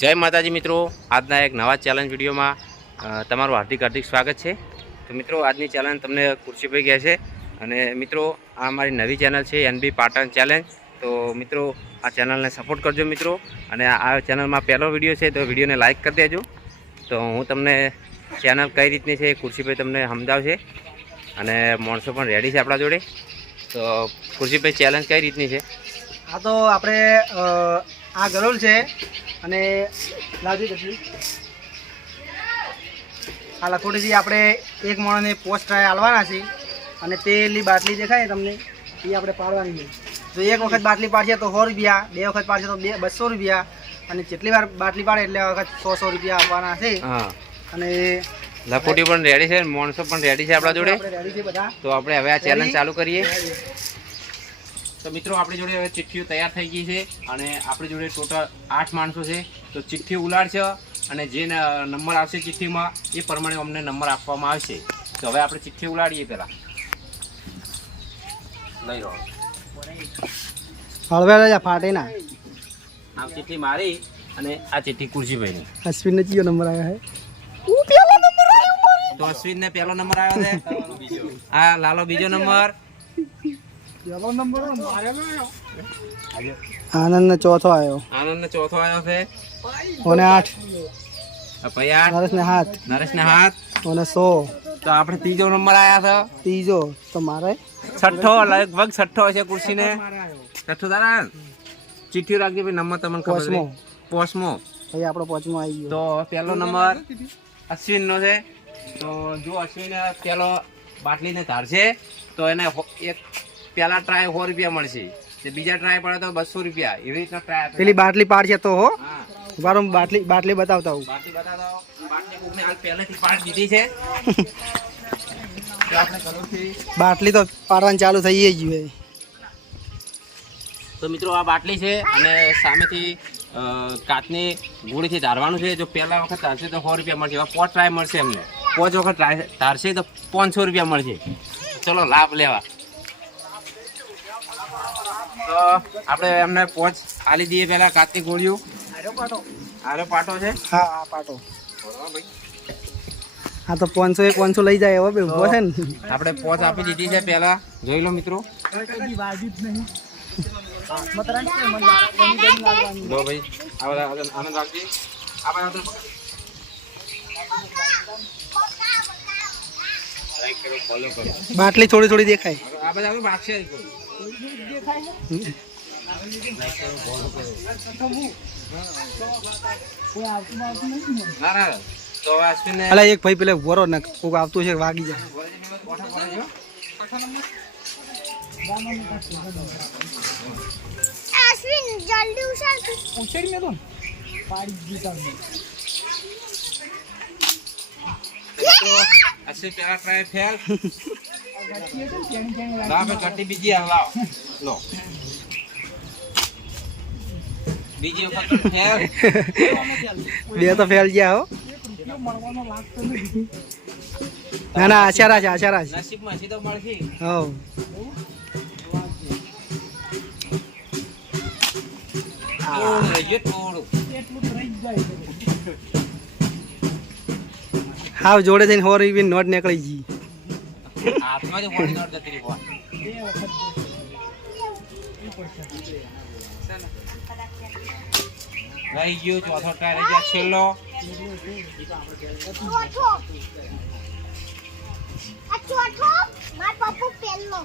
જય માતાજી મિત્રો, આજના એક નવા ચેલેન્જ વિડીયોમાં તમારું હાર્દિક સ્વાગત છે। તો મિત્રો, આજની ચેલેન્જ તમને ખુરશીભાઈ કહે છે અને મિત્રો આ અમારી નવી ચેનલ છે એનબી પાટણ ચેલેન્જ। તો મિત્રો આ ચેનલને સપોર્ટ કરજો મિત્રો, અને આ ચેનલમાં પહેલો વિડીયો છે તો વિડીયોને લાઇક કરી દેજો। તો હું તમને ચેનલ કઈ રીતની છે ખુરશીભાઈ તમને સમજાવશે, અને માણસો પણ રેડી છે આપણા જોડે। તો ખુરશીભાઈ ચેલેન્જ કઈ રીતની છે? આ તો આપણે આ ગરોળ છે અને લાવજી પછી આ લખોટીથી આપણે એક માણસને પોસ્ટ ટ્રાય હાલવાના છે, અને પેલી બાટલી દેખાય તમને એ આપણે પાડવાની છે। જો એક વખત બાટલી પાડશે તો 100 રૂપિયા, બે વખત પાડશે તો 200 રૂપિયા, અને જેટલી વાર બાટલી પાડે એટલે વખત 100 રૂપિયા આપવાના છે। અને લખોટી પણ રેડી છે, માણસો પણ રેડી છે આપણા જોડે। રેડી છે બધા। તો આપણે હવે આ ચેલેન્જ ચાલુ કરીએ। તો મિત્રો આપણી જોડે હવે ચિઠ્ઠીઓ તૈયાર થઈ ગઈ છે, અને આપણી જોડે ટોટલ 8 માણસો છે। તો ચિઠ્ઠી ઉલાડશે અને જે નંબર આવશે ચિઠ્ઠીમાં એ પ્રમાણે અમને નંબર આપવામાં આવશે। તો હવે આપણે ચિઠ્ઠી ઉલાડીએ પહેલાં લઈ લો। હળવે ફાટે ના આ ચિઠ્ઠી મારી અને આ ચિઠ્ઠી ખુરશીભાઈની। અશ્વિનને કયો નંબર આવ્યો છે? તો અશ્વિનને પહેલો નંબર આવ્યો છે, આ લાલો બીજો નંબર, આનંદ ને ચોથો આવ્યો, આનંદને ચોથો આવ્યો છે, ઓને 8, ભાઈ 8, નરેશને 7, નરેશને 7, ઓને 100। તો આપણે ત્રીજો નંબર આવ્યા છે, ત્રીજો તો મારે છઠ્ઠો, લગભગ છઠ્ઠો હશે ખુરશીને, છઠ્ઠો તારા ચિઠ્ઠી રાખજે ભાઈ, નંબર તમને ખબર છે, પોસ્ટમો ભાઈ આપણો પોચમો આવી ગયો। તો પહેલો નંબર અશ્વિનનો છે। તો જો અશ્વિન પહેલો બાટલીને ધારશે તો એને એક પહેલા ટ્રાય 100 રૂપિયા મળશે, બીજા ટ્રાય પડે તો 200 રૂપિયા, એવી રીતના ટ્રાય। પેલી બાટલી પાડશે તો હો બારો બાટલી બતાવતા હું, બાટલી બતાવો। બાટલી કોકને હાલ પહેલેથી પાડ દીધી છે। તો આપણે કલરથી બાટલી તો પાડવાનું ચાલુ થઈ ગયું છે। તો મિત્રો આ બાટલી છે, અને સામેથી કાચની ગોળીથી ધારવાનું છે। જો પહેલા વખત ધારશે તો 100 રૂપિયા મળશે, 5 ટ્રાય મળશે અમને, 5 વખત ધારશે તો 500 રૂપિયા મળશે। ચલો લાભ લેવા। તો આપણે એમને 5 આલી દઈએ પહેલા કાચની ગોળીઓ। આરો પાટો છે, હા આ પાટો આ તો 500 લઈ જાય હવે ઉભો છે ને। આપણે 5 આપી દીધી છે પહેલા, જોઈ લો મિત્રો। લો ભાઈ આનંદ રાખજે। બાટલી થોડી થોડી દેખાય, આ બધા ભાગશે ના। તો અશ્વિન અલા એક ભાઈ પેલા વરો ને કોક આવતું છે વાગી જાય। અશ્વિન જલ્દી ઉછાળ, ઉછેડી મે તો પાડી દીધા। અશ્વિન પેલા ટ્રાય ફેલ, લાવ કટી બીજી લાવ, લો બીજી વખત ફેલ, બે તો ફેલ ગયા હો। ના ના આશારા છે, આશારા છે, નસીબમાં સીધો મળશે। હો હાવ જોડે થઈને 100 રૂપિયા નોટ નીકળી ગઈ હાથમાં જ હોળી નોટ જતી રહી। રહી ગયો ચોથો ટ્રાય, રહી ગયા છેલ્લો। ચોથો માર પપ્પુ પેલો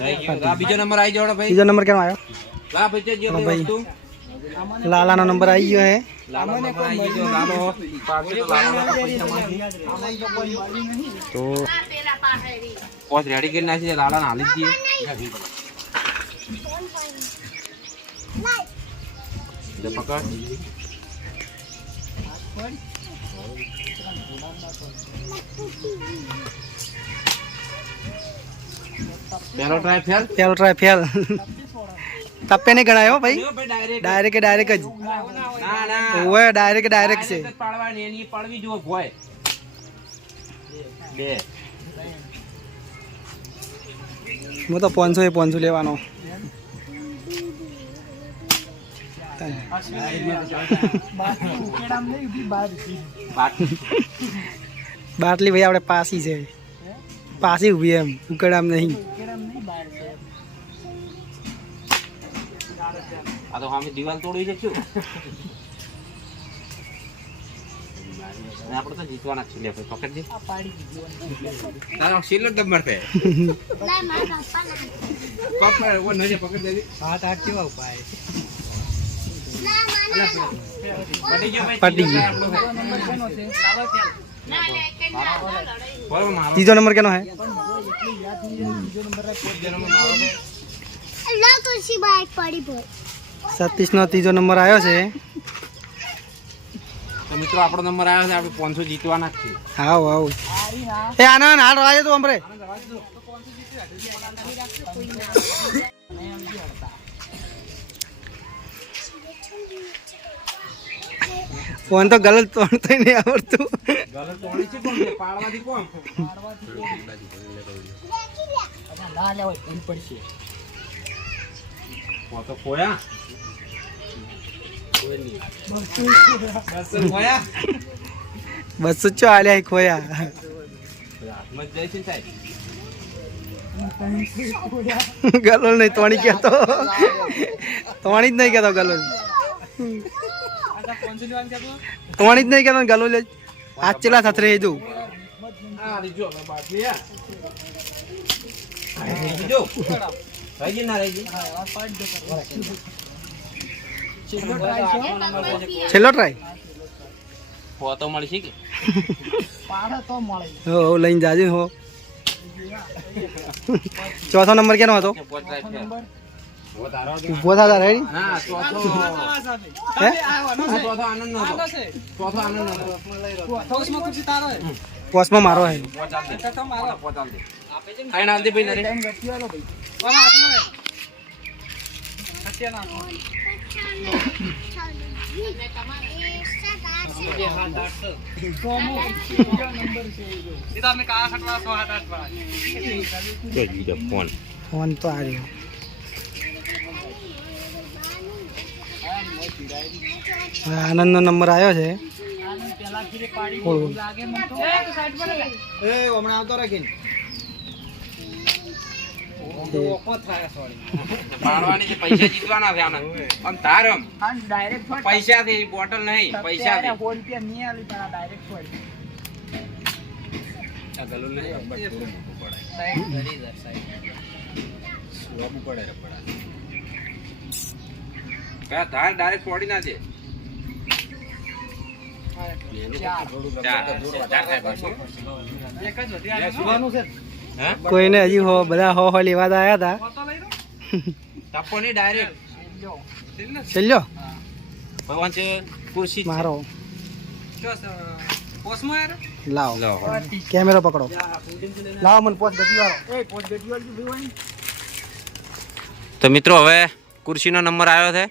રહી ગયો। આ બીજો નંબર આવી જાવ ભાઈ, બીજો નંબર કેમ આવ્યો? લા ભાઈ જો ભાઈ વસ્તુ લાલાનો નંબર આવી ગયો હે। લાલો નંબર આવી ગયો, લાલો પાછો તો લાલો પૈસા માંથી તો પેલા પાહેરી પોચ રેડી કરી નાખી, લાલાને હાલી જ દઈએ। પકડ પહેલો ટ્રાય ફેલ તપે નહીં ગણાયો ભાઈ, ડાયરેક્ટ જ ઓય ડાયરેક્ટ છે। પાડવાની એની પાડવી જો ભોય બે હું તો 500 લેવાનો। બાટલી ભાઈ આપણે પાસી છે, પાસી ઊભી એમ, ઉકેડામ નહીં. આ તો અમે દિવાલ તોડી શકશું. આપણે તો જીતવાના જ છીએ. પકડજે. તારો છેલ્લો નંબર છે. ના મારા પપ્પા ના પકડ પકડ દેજે. હાથ હાથ કેવા ઉપાય ના માના પડી ગયો ભાઈ. પડી ગયો. ના લે કે ના લડાઈ બોલો મારો. ત્રીજો નંબર કેનો હે? ના તુલસી બાઈક પડી બોલ. સતીશ નો ત્રીજો નંબર આવ્યો છે. તો મિત્રો આપણો નંબર આવ્યો છે. આપણે 500 જીતવાના જ છે. હાવ હાવ એ આનંદ હાલ રાજે તું અમરે ફોન તો ગલત તોડ તો નહીં આવડતું. ગલત તોડી છે પણ પાડવાથી કોણ? તો ખોયા. ખોયા. 200 ચો આલ્યા ખોયા. હાથમાં જ જાય છે સાહેબ. ગલોલ નહીં તોણી કહેતો, તોણી જ નહીં કહેતો ગલોલ, તોણી જ નહીં કહેતો ગલોલ. આજ ચેલા સાથે રહી દઉં. આ રીજો બાટલી આ. રીજો. રહી ના રહી. છેલ્લો ટ્રાય હો તો મળી છે કે? હો લઈને જાજે. હો ચોથો નંબર કેનો હતો? ઉભો થા રેડી. ના ચોથો. હે ચોથો આનંદ નો હતો. ચોથો આનંદ નો હતો. પોસ્ટમાં મારો હે. પોચાલ દે. ખાઈ ના દે ભાઈ નરે. ફોન તો આવ્યો. આનંદ નો નંબર આવ્યો છે. હમણાં આવતો રાખીને પાડવાની છે. પૈસા જીતવાના છે આનંદ. પણ તારમ પૈસા થી બોટલ નહીં, પૈસા થી. તાર ડાયરેક્ટ છોડી ના છે. કોઈને હજી હો બધા હો લેવા આવ્યા હતા. ટપ્પો નહીં ડાયરેક્ટ. છેલ્લો ભગવાન છે ખુરશી મારો. લાવો કેમેરો પકડો. લાવો મને પોચ ગટી વાળો. તો મિત્રો હવે ખુરશીનો નંબર આવ્યો છે.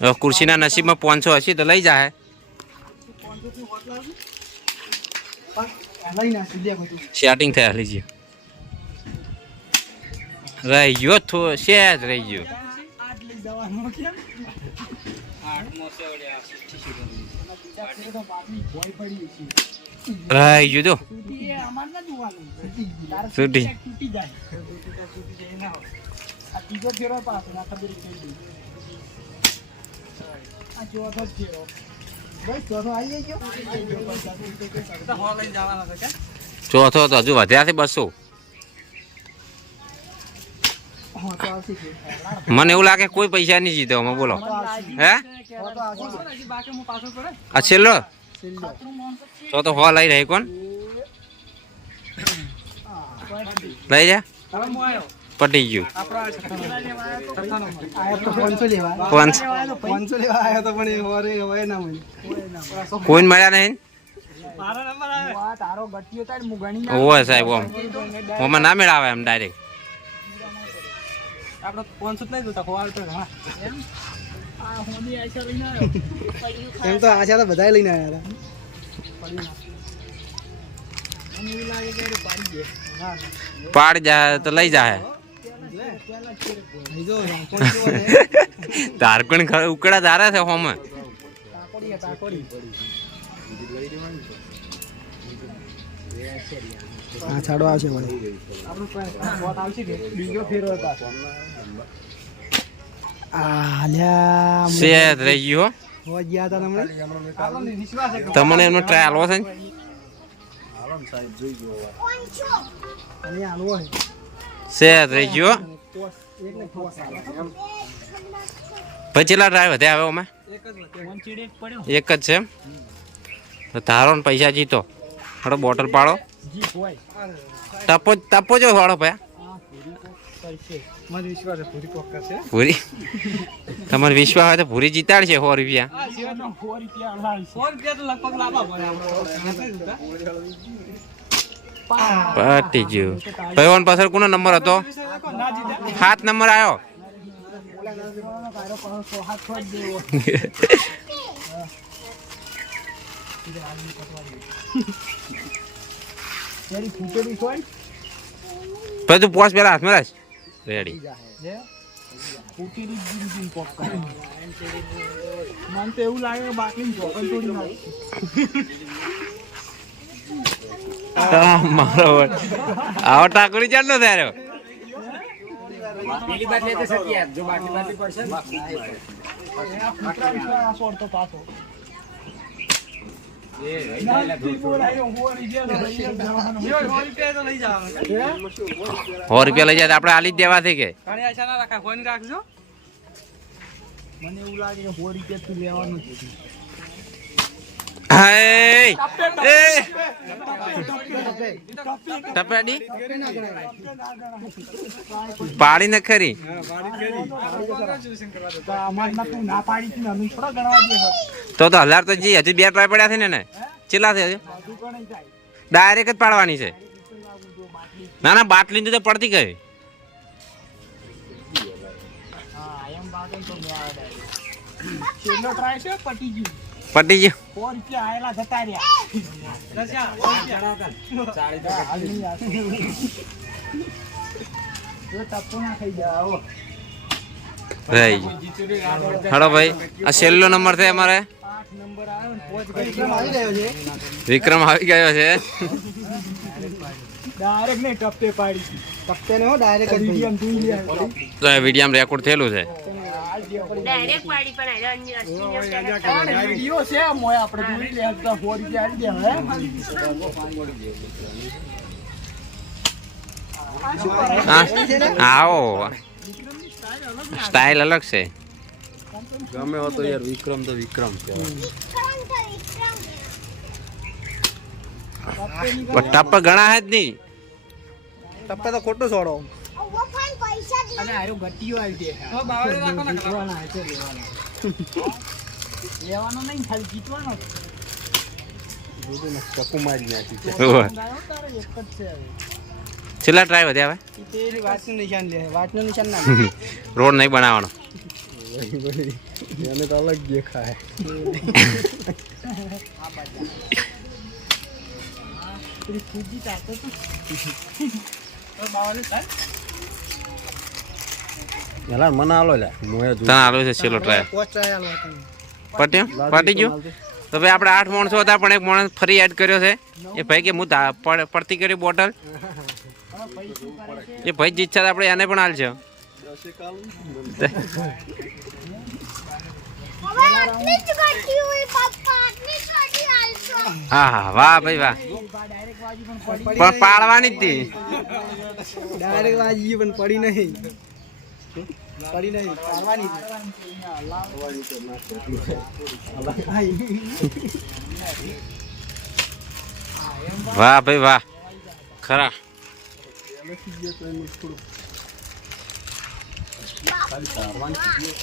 હવે ખુરશીના નસીબમાં 500 હશે તો લઈ જાય. સેટિંગ થયા લીજે. રહી ગયો તો સેજ રહી ગયો. રહી ગયું તો છૂટી. ચોથો તો હજુ વધ્યા છે 200. મને એવું લાગે કોઈ પૈસા નહીં જીતો અમે. બોલો હે આ છેલ્લો તો હો લઈ રહી. કોણ લઈ જા? પટી ગયું. 500 લેવા આવ્યો તો પણ હવે ના મળ્યું. કોઈ મળ્યા નહીં. ઓય સાહેબ ઓમાં ના મેળાવે એમ ડાયરેક્ટ. એમ તો આશા તો બધા લઈને આવ્યા પાડ જાય તો લઈ જાય. અહીં જો રંકોળી જુઓ ને. તારકણ ઉકળા ધારે છે હોમ તાકોડી હે, તાકોડી. હા છાડો આવશે મને. આપણું બોટ આવશે કે બીજો ફેરો હતા. આલ્યા સેત રહી ગયો હો ગયા હતા તમને. વિશ્વાસ છે તમને એમનો ટ્રાય આલવો છે ને? અહીંયા આલવો હે. સેત રહી ગયો પોસ એક ને પોસ આલે. પછી કેટલા ટ્રાય વધ્યા હવે અમે? એક જ છે એમ? તો તારો ને પૈસા જીતો. થોડો બોટલ પાડો. ટપો જો વાળો ભાઈ. મને વિશ્વાસ છે પૂરી કોક કરશે. પૂરી તમારે વિશ્વાસ હોય તો પૂરી જીતાડશે 100 રૂપિયા. 100 રૂપિયા તો લગભગ લાવવા પડે પટી ગયું. ભાઈઓન પાછળ કોનો નંબર હતો? 7 નંબર આવ્યો. પછી તું પોસ પેલા હાથમાં રાખ. રેડી. મને તો એવું લાગે કે બાકી ચોકન તોડી નાખું. મારો આવો ટાકુરી ચાલ નો થાય. પેલી બાદ લેતે સકી યાર જો બાટલી પડશે છોડતો પાછો. 100 રૂપિયા લઈ જાય તો આપણે આલી જ દેવાથી કે ઘણી આશા ના રાખા કોઈ રાખજો. મને એવું લાગે કે 100 રૂપિયા તું લેવાનું છે. ટપેડી પાડી ને ખરી. તો 1000 તો જી હજુ 2 ટ્રાય પડ્યા છે ને. કેટલા છે? ડાયરેક્ટ જ પાડવાની છે. ના ના બાટલી તો પડતી ગઈ. પટી ગયું. 100 રૂપિયા આયેલા જતા રહ્યા. રહી હડો ભાઈ આ છેલ્લો નંબર છે અમારે. વિક્રમ આવી ગયો છે. ડાયરેક્ટ નહીં ટપ્પે પાડી. ટપ્પે ને હો ડાયરેક્ટ મીડિયમ તો એ વિડીયો રેકોર્ડ થયેલું છે. ડાયરેક્ટ પાડી પણ વિડિયો છે મોય આપણે જોઈ લે તો 100 રૂપિયા આલી દે હે. આવો સ્ટાઇલ અલગ છે. ગમે હો તો યાર વિક્રમ તો વિક્રમ છે. ટપ ઘણા હે જ નહીં. ટપ્પે તો ખોટો છોડો. પૈસા અને આયો ગટ્ટીઓ આવી દે. હો બાવળે રાખો ને લેવાના છે લેવાના. લેવાનો નહીં ખાલી જીતવાનો. જોડે ચકુ મારી નાખી છે. ઓય. તારે એક જ છે હવે. છેલ્લા ટ્રાય વધ્યા હવે. તેરી વાતનું નિશાન લે. વાતનું નિશાન ના. રોડ નહીં બનાવવાનો. એને તો અલગ દેખાય. તેરી ફૂજી તાતો તો. તો બાવળે થાય. એલા મને આલો લે મોય જો. તને આલો છે છેલ્લો ટ્રાય. પોસ્ટ ટ્રાય આલવા તમે. પટી ગયું. તો ભાઈ આપણે 8 માણસો હતા પણ એક માણસ ફરી એડ કર્યો છે. એ ભાઈ કે હું પડતી કરી બોટલ. એ ભાઈ જીત છે આપણે એને પણ હાલ છે. આટલી જ ગટ્ટી હોય પપ્પા આટલી જ ગટ્ટી આલશો. હા હા વાહ ભાઈ વાહ. પણ પાડવાની જ હતી. ડાયરેક્ટ વાજી પણ પડી નહીં. પડી નહીં પાડવાની. વાહ ભાઈ વાહ ખરા.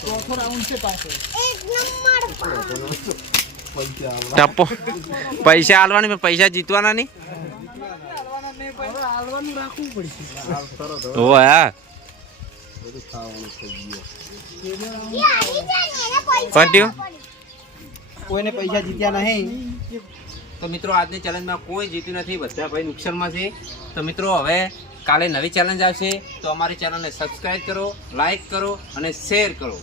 ચોથો રાઉન્ડ છે પાછો. એક નંબર ટપ્પો પૈસા હાલવાની પણ પૈસા જીતવાના નહીં. હાલવાનું રાખવું પડશે. ઓય હા પટ્યું. કોઈને પૈસા જીત્યા નહીં. તો મિત્રો આજની ચેલેન્જમાં કોઈ જીત્યું નથી. બધા ભાઈ નુકસાનમાં છે. તો મિત્રો હવે કાલે નવી ચેલેન્જ આવશે તો અમારી ચેનલને સબસ્ક્રાઈબ કરો, લાઈક કરો અને શેર કરો.